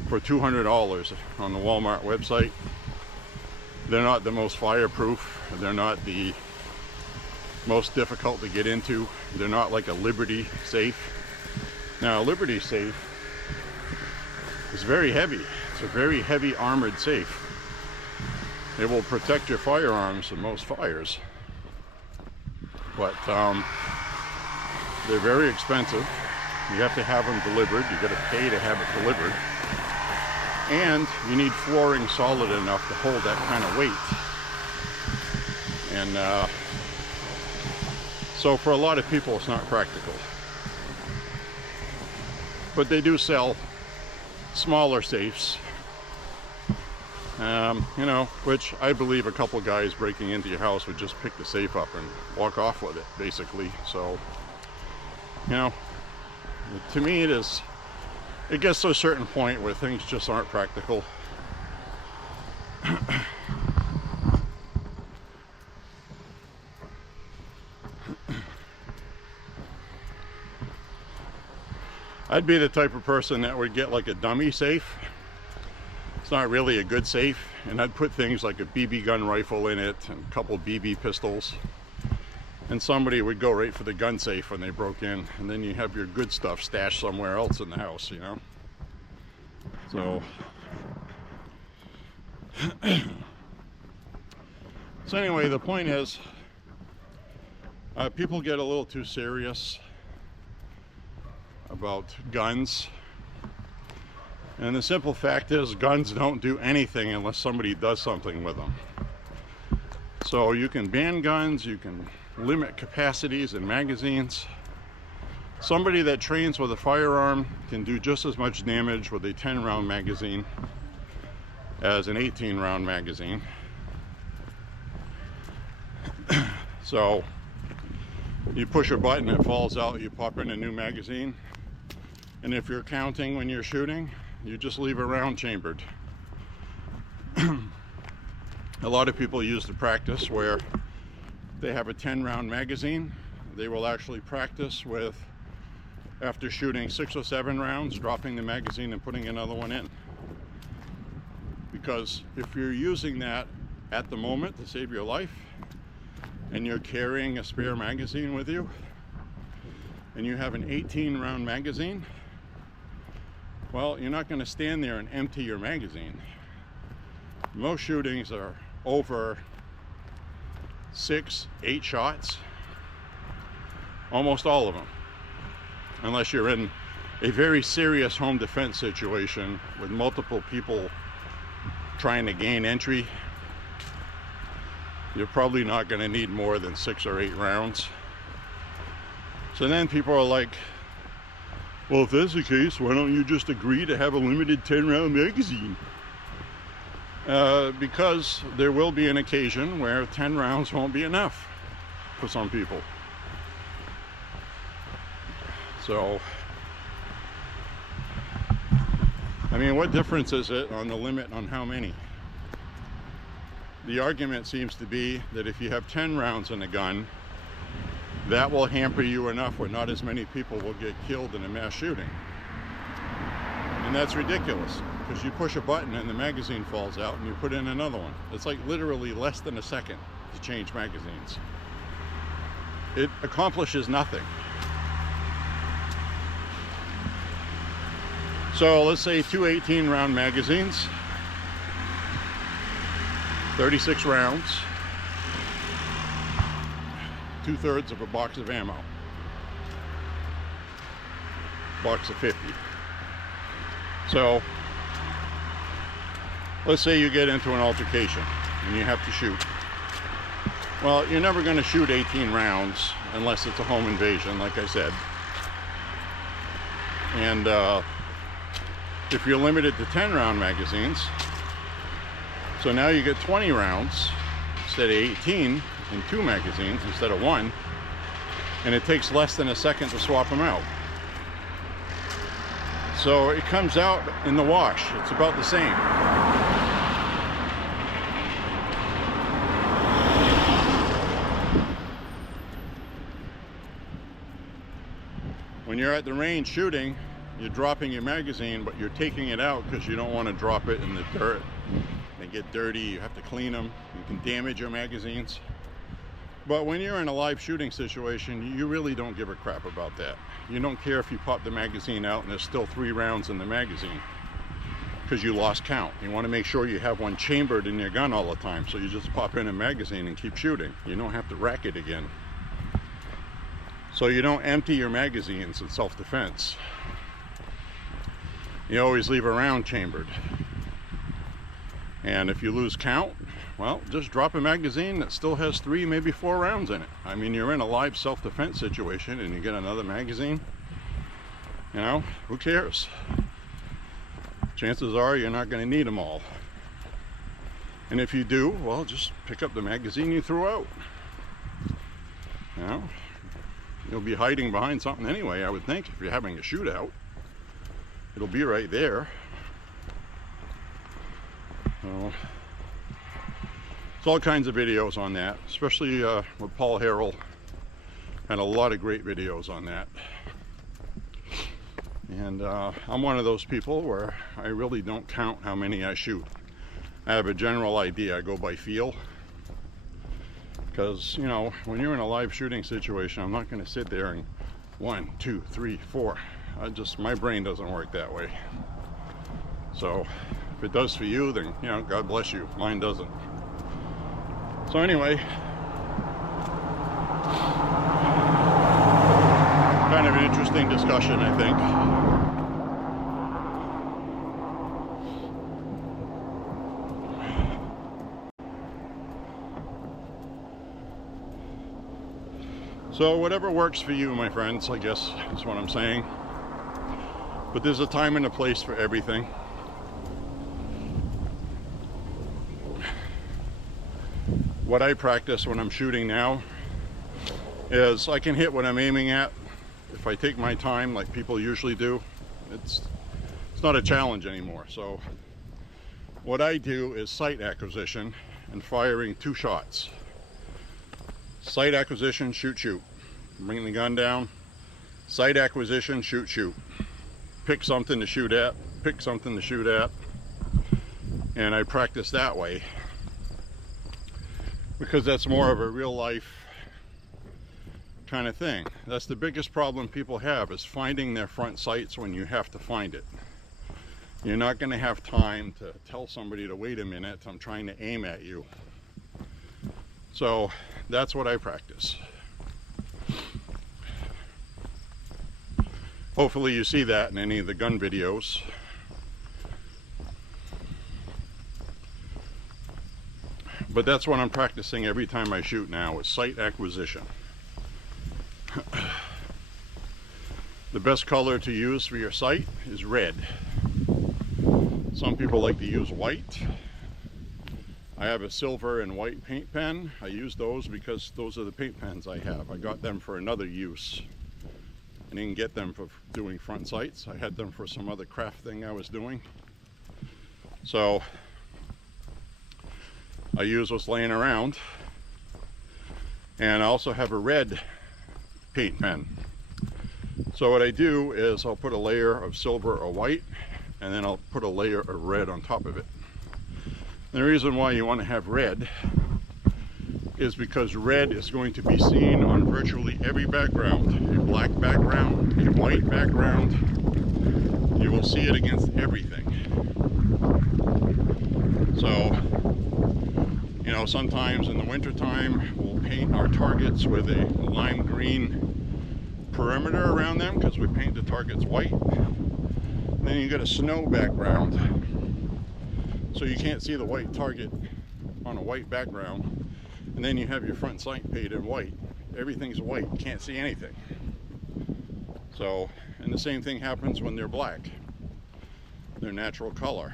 for $200 on the Walmart website, they're not the most fireproof. They're not the most difficult to get into. They're not like a Liberty safe. Now, a Liberty safe is very heavy. It's a very heavy armored safe. It will protect your firearms from most fires. But they're very expensive. You have to have them delivered. You got to pay to have it delivered. And you need flooring solid enough to hold that kind of weight. And so for a lot of people, it's not practical. But they do sell smaller safes, you know, which I believe a couple guys breaking into your house would just pick the safe up and walk off with it, basically. So, you know, to me it gets to a certain point where things just aren't practical. I'd be the type of person that would get like a dummy safe. It's not really a good safe, and I'd put things like a BB gun rifle in it and a couple BB pistols, and somebody would go right for the gun safe when they broke in, and then you have your good stuff stashed somewhere else in the house, you know. So so anyway, the point is, people get a little too serious about guns, and the simple fact is guns don't do anything unless somebody does something with them. So you can ban guns, you can limit capacities and magazines. Somebody that trains with a firearm can do just as much damage with a 10-round magazine as an 18-round magazine. So you push a button, it falls out, you pop in a new magazine, and if you're counting when you're shooting, you just leave a round chambered. A lot of people use the practice where they have a 10-round magazine. They will actually practice with after shooting 6 or 7 rounds, dropping the magazine and putting another one in. Because if you're using that at the moment to save your life, and you're carrying a spare magazine with you, and you have an 18-round magazine, well, you're not going to stand there and empty your magazine. Most shootings are over 6, 8 shots, almost all of them, unless you're in a very serious home defense situation with multiple people trying to gain entry. You're probably not going to need more than 6 or 8 rounds. So then people are like, well, if that's the case, why don't you just agree to have a limited 10-round magazine? Because there will be an occasion where 10 rounds won't be enough for some people. So, I mean, what difference is it on the limit on how many? The argument seems to be that if you have 10 rounds in a gun, that will hamper you enough where not as many people will get killed in a mass shooting. And that's ridiculous, because you push a button and the magazine falls out and you put in another one. It's like literally less than a second to change magazines. It accomplishes nothing. So let's say 2 18-round magazines, 36 rounds, 2/3 of a box of ammo, box of 50. So let's say you get into an altercation and you have to shoot. Well, you're never going to shoot 18 rounds unless it's a home invasion, like I said. And if you're limited to 10-round magazines, so now you get 20 rounds instead of 18 in 2 magazines instead of 1, and it takes less than a second to swap them out. So it comes out in the wash. It's about the same. When you're at the range shooting, you're dropping your magazine, but you're taking it out because you don't want to drop it in the dirt. They get dirty, you have to clean them, you can damage your magazines. But when you're in a live shooting situation, you really don't give a crap about that. You don't care if you pop the magazine out and there's still 3 rounds in the magazine, because you lost count. You want to make sure you have one chambered in your gun all the time, so you just pop in a magazine and keep shooting. You don't have to rack it again. So you don't empty your magazines in self-defense. You always leave a round chambered. And if you lose count, well, just drop a magazine that still has 3, maybe 4 rounds in it. I mean, you're in a live self-defense situation and you get another magazine, you know, who cares? Chances are you're not going to need them all. And if you do, well, just pick up the magazine you threw out. You know, you'll be hiding behind something anyway, I would think, if you're having a shootout. It'll be right there. So, there's all kinds of videos on that, especially with Paul Harrell, and a lot of great videos on that. And I'm one of those people where I really don't count how many I shoot. I have a general idea. I go by feel. Because, you know, when you're in a live shooting situation, I'm not going to sit there and 1, 2, 3, 4. My brain doesn't work that way. So if it does for you, then, you know, God bless you. Mine doesn't. So anyway, kind of an interesting discussion, I think. So whatever works for you, my friends, I guess is what I'm saying. But there's a time and a place for everything. What I practice when I'm shooting now is I can hit what I'm aiming at if I take my time like people usually do. It's not a challenge anymore. So what I do is sight acquisition and firing 2 shots. Sight acquisition, shoot, shoot. Bring the gun down, Sight acquisition, shoot, shoot. Pick something to shoot at, pick something to shoot at. And I practice that way because that's more of a real life kind of thing. That's the biggest problem people have, is finding their front sights when you have to find it. You're not going to have time to tell somebody to wait a minute, I'm trying to aim at you. So that's what I practice. Hopefully you see that in any of the gun videos. But that's what I'm practicing every time I shoot now, is sight acquisition. The best color to use for your sight is red. Some people like to use white. I have a silver and white paint pen. I use those because those are the paint pens I have. I got them for another use. I didn't get them for doing front sights. I had them for some other craft thing I was doing. So I use what's laying around. And I also have a red paint pen. So what I do is I'll put a layer of silver or white, and then I'll put a layer of red on top of it. The reason why you want to have red is because red is going to be seen on virtually every background. A black background, a white background, you will see it against everything. So, you know, sometimes in the winter time we'll paint our targets with a lime green perimeter around them because we paint the targets white. And then you get a snow background, so you can't see the white target on a white background. And then you have your front sight painted in white. Everything's white, you can't see anything. So, and the same thing happens when they're black. Their natural color.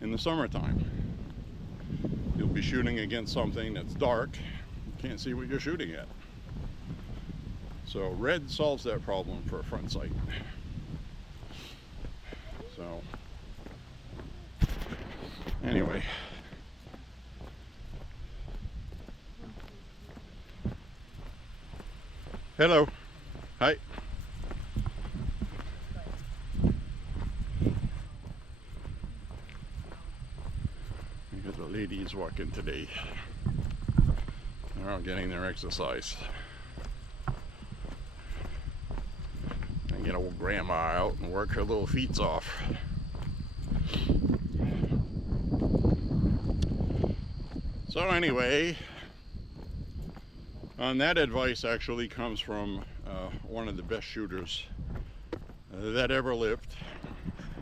In the summertime, you'll be shooting against something that's dark, you can't see what you're shooting at. So red solves that problem for a front sight. So anyway, hello, hi. We got the ladies walking today. They're all getting their exercise. And get old grandma out and work her little feet off. So anyway, that advice actually comes from one of the best shooters that ever lived.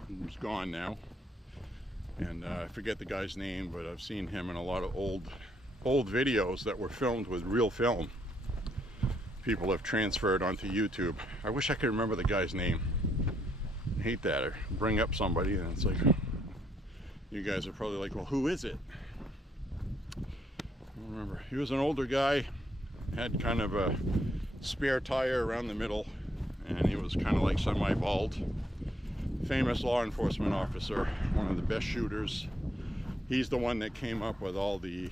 He's gone now, and I forget the guy's name, but I've seen him in a lot of old videos that were filmed with real film. People have transferred onto YouTube. I wish I could remember the guy's name. I hate that. I bring up somebody and it's like, you guys are probably like, well, who is it? I don't remember. He was an older guy, had kind of a spare tire around the middle, and he was kind of like semi-bald. Famous law enforcement officer, one of the best shooters. He's the one that came up with all the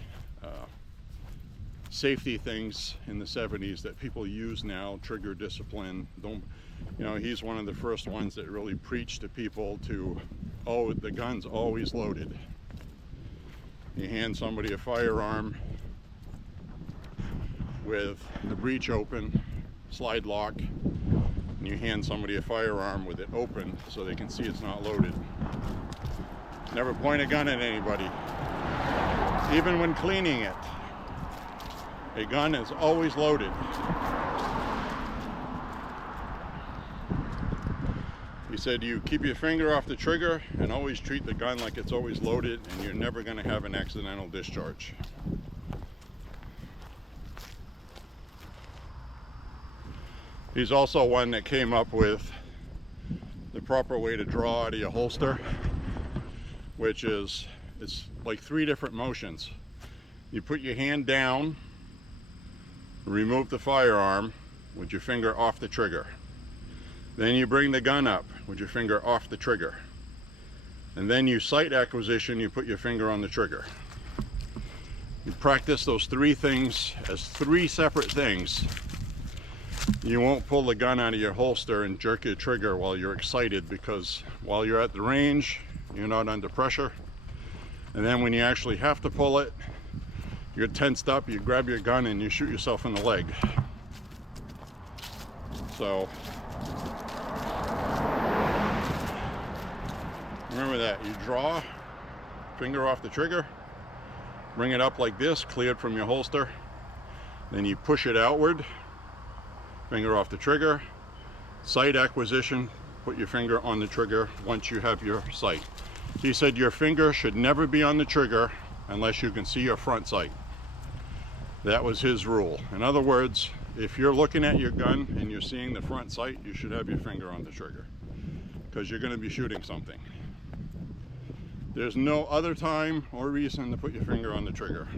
safety things in the 70s that people use now, trigger discipline. Don't, you know, he's one of the first ones that really preached to people to, oh, the gun's always loaded. You hand somebody a firearm with the breech open, slide lock, and you hand somebody a firearm with it open so they can see it's not loaded. Never point a gun at anybody, even when cleaning it. A gun is always loaded. He said you keep your finger off the trigger and always treat the gun like it's always loaded, and you're never going to have an accidental discharge. He's also one that came up with the proper way to draw out of your holster, which is, it's like 3 different motions. You put your hand down, remove the firearm with your finger off the trigger. Then you bring the gun up with your finger off the trigger. And then you sight acquisition, you put your finger on the trigger. You practice those 3 things as 3 separate things, You won't pull the gun out of your holster and jerk your trigger while you're excited, because while you're at the range, you're not under pressure. And then when you actually have to pull it, you're tensed up, you grab your gun and you shoot yourself in the leg. So remember that. You draw, finger off the trigger, bring it up like this, cleared from your holster. Then you push it outward, finger off the trigger, sight acquisition, put your finger on the trigger once you have your sight. He said your finger should never be on the trigger unless you can see your front sight. That was his rule. In other words, if you're looking at your gun and you're seeing the front sight, you should have your finger on the trigger, because you're going to be shooting something. There's no other time or reason to put your finger on the trigger,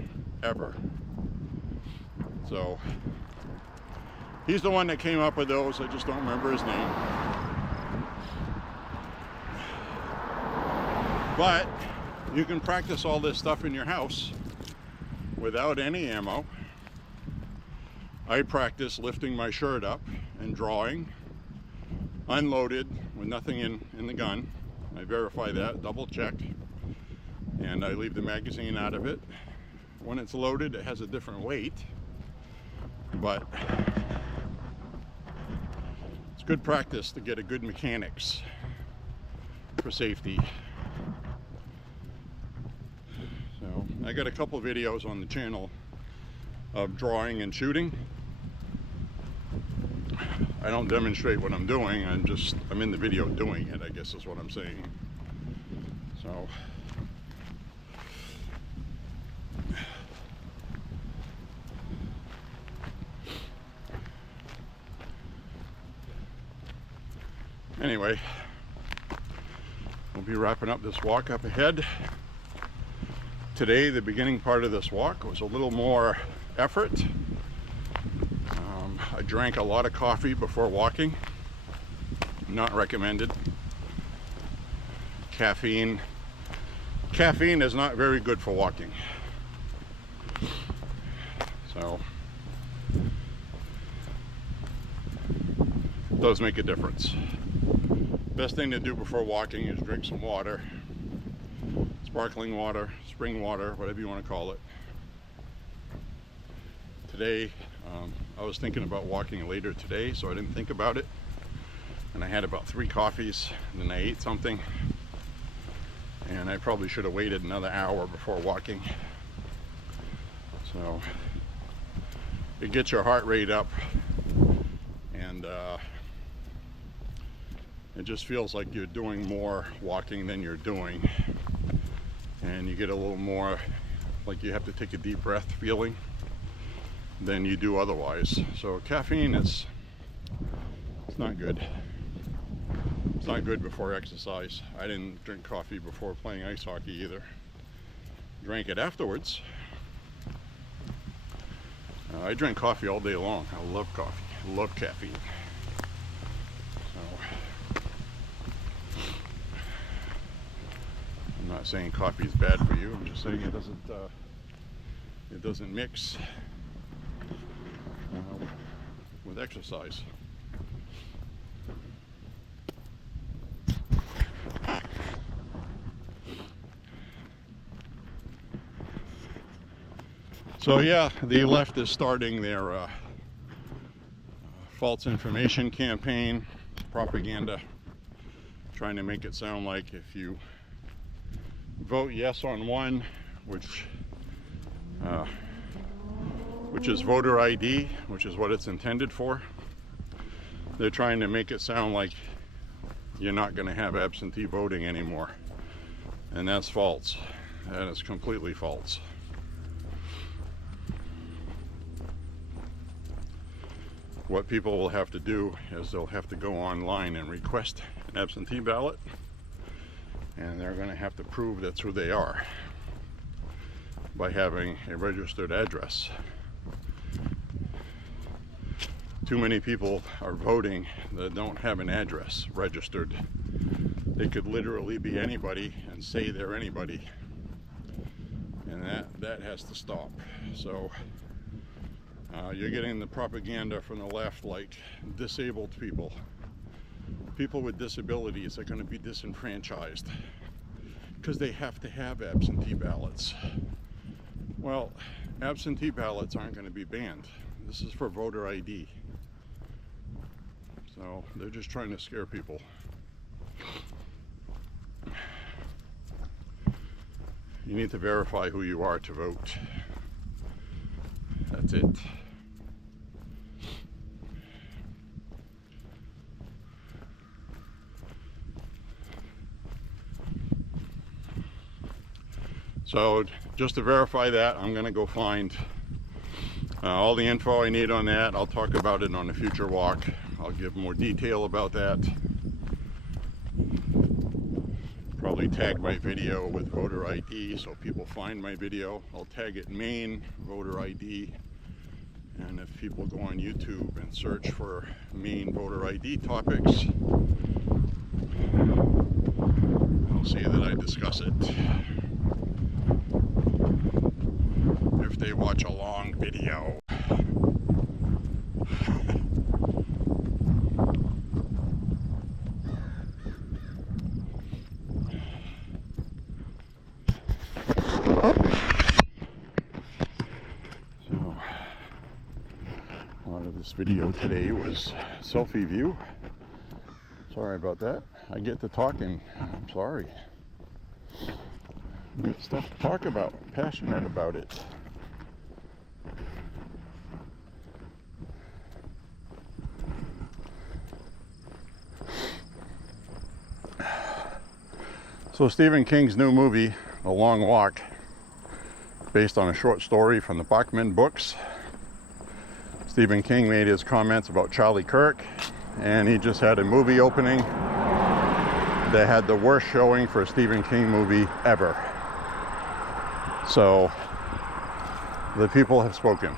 ever. So he's the one that came up with those. I just don't remember his name. But you can practice all this stuff in your house without any ammo. I practice lifting my shirt up and drawing, unloaded with nothing in the gun. I verify that, double check, and I leave the magazine out of it. When it's loaded, it has a different weight, but it's good practice to get a good mechanics for safety. So I got a couple videos on the channel of drawing and shooting. I don't demonstrate what I'm doing, I'm in the video doing it, I guess is what I'm saying. So anyway, we'll be wrapping up this walk up ahead. Today, the beginning part of this walk was a little more effort. I drank a lot of coffee before walking. Not recommended. Caffeine is not very good for walking. So it does make a difference. Best thing to do before walking is drink some water. Sparkling water, spring water, whatever you want to call it. Today, I was thinking about walking later today, so I didn't think about it. And I had about 3 coffees, and then I ate something. And I probably should have waited another hour before walking. So it gets your heart rate up, and it just feels like you're doing more walking than you're doing. And you get a little more like you have to take a deep breath feeling than you do otherwise. So caffeine it's not good. It's not good before exercise. I didn't drink coffee before playing ice hockey either. Drank it afterwards. I drink coffee all day long. I love coffee. I love caffeine. So I'm not saying coffee is bad for you. I'm just saying it doesn't mix with exercise. So yeah, the left is starting their false information campaign, propaganda, trying to make it sound like if you vote yes on one, which is voter ID, which is what it's intended for, they're trying to make it sound like you're not going to have absentee voting anymore. And that's false. That is completely false. What people will have to do is they'll have to go online and request an absentee ballot, and they're going to have to prove that's who they are by having a registered address. Too many people are voting that don't have an address registered. They could literally be anybody and say they're anybody, and that has to stop. So You're getting the propaganda from the left, like disabled people. People with disabilities are going to be disenfranchised because they have to have absentee ballots. Well, absentee ballots aren't going to be banned. This is for voter ID. So they're just trying to scare people. You need to verify who you are to vote. That's it. So just to verify that, I'm going to go find all the info I need on that. I'll talk about it on a future walk. I'll give more detail about that. Probably tag my video with voter ID so people find my video. I'll tag it Maine voter ID. And if people go on YouTube and search for Maine voter ID topics, they'll see that I discuss it. If they watch a long video. So, a lot of this video today was selfie view. Sorry about that. I get to talking. I'm sorry. Good stuff to talk about. I'm passionate about it. So Stephen King's new movie, A Long Walk, based on a short story from the Bachman books. Stephen King made his comments about Charlie Kirk, and he just had a movie opening that had the worst showing for a Stephen King movie ever. So the people have spoken.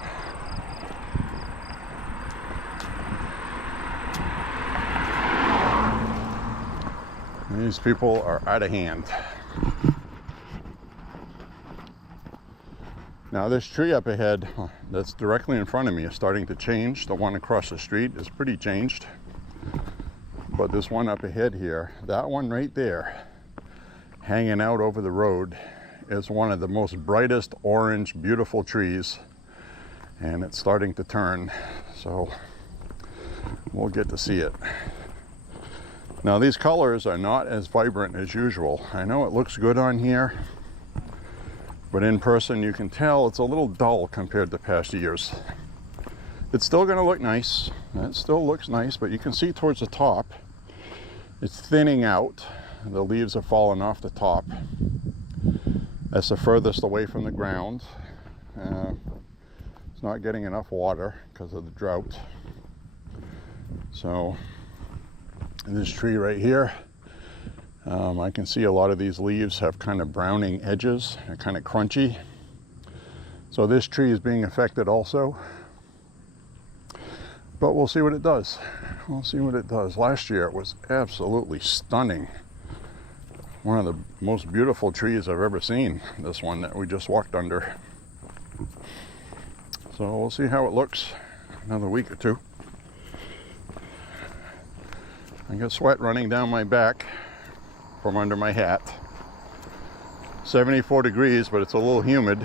These people are out of hand. Now this tree up ahead that's directly in front of me is starting to change. The one across the street is pretty changed. But this one up ahead here, that one right there, hanging out over the road, is one of the most brightest orange, beautiful trees. And it's starting to turn. So we'll get to see it. Now these colors are not as vibrant as usual. I know it looks good on here, but in person you can tell it's a little dull compared to past years. It's still going to look nice. It still looks nice, but you can see towards the top, it's thinning out. The leaves are falling off the top. That's the furthest away from the ground. It's not getting enough water because of the drought. So this tree right here, I can see a lot of these leaves have kind of browning edges. They're kind of crunchy. So this tree is being affected also. But we'll see what it does. We'll see what it does. Last year it was absolutely stunning. One of the most beautiful trees I've ever seen. This one that we just walked under. So we'll see how it looks another week or two. I got sweat running down my back from under my hat. 74 degrees, but it's a little humid.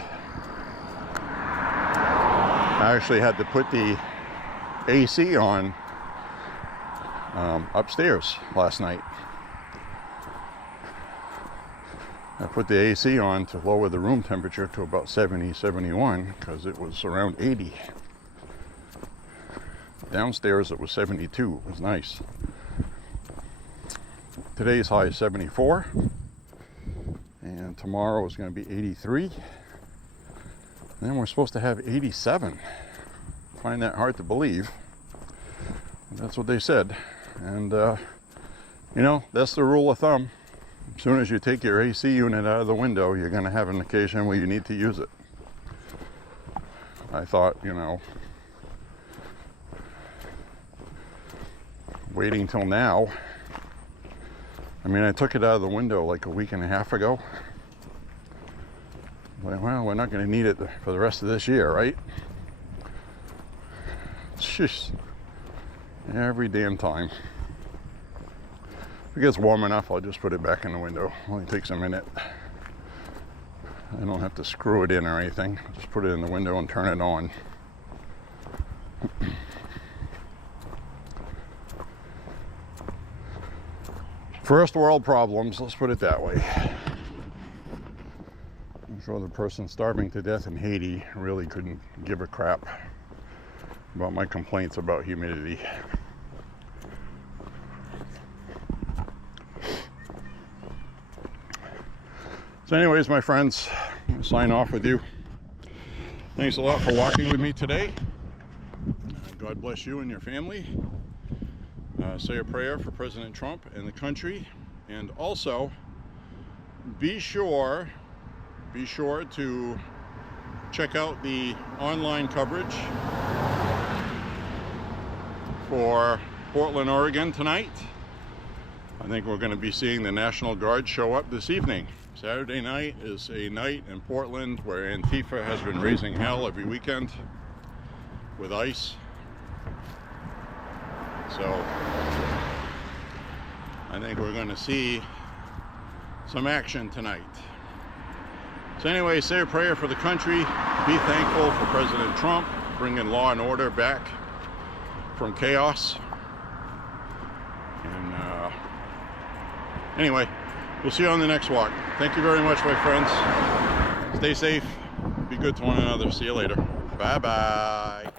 I actually had to put the AC on upstairs last night. I put the AC on to lower the room temperature to about 70, 71 because it was around 80. Downstairs it was 72. It was nice. Today's high is 74, and tomorrow is going to be 83. And then we're supposed to have 87. I find that hard to believe. That's what they said. And, you know, that's the rule of thumb. As soon as you take your AC unit out of the window, you're going to have an occasion where you need to use it. I thought, you know, waiting till now. I mean, I took it out of the window like a week and a half ago. Like, well, we're not going to need it for the rest of this year, right? Jeez. Every damn time. If it gets warm enough, I'll just put it back in the window. Only takes a minute. I don't have to screw it in or anything. Just put it in the window and turn it on. First world problems, let's put it that way. I'm sure the person starving to death in Haiti really couldn't give a crap about my complaints about humidity. So anyways, my friends, I'm going to sign off with you. Thanks a lot for walking with me today. God bless you and your family. Say a prayer for President Trump and the country. And also, be sure to check out the online coverage for Portland, Oregon tonight. I think we're going to be seeing the National Guard show up this evening. Saturday night is a night in Portland where Antifa has been raising hell every weekend with ICE. So I think we're going to see some action tonight. So anyway, say a prayer for the country. Be thankful for President Trump bringing law and order back from chaos. And anyway, we'll see you on the next walk. Thank you very much, my friends. Stay safe. Be good to one another. See you later. Bye-bye.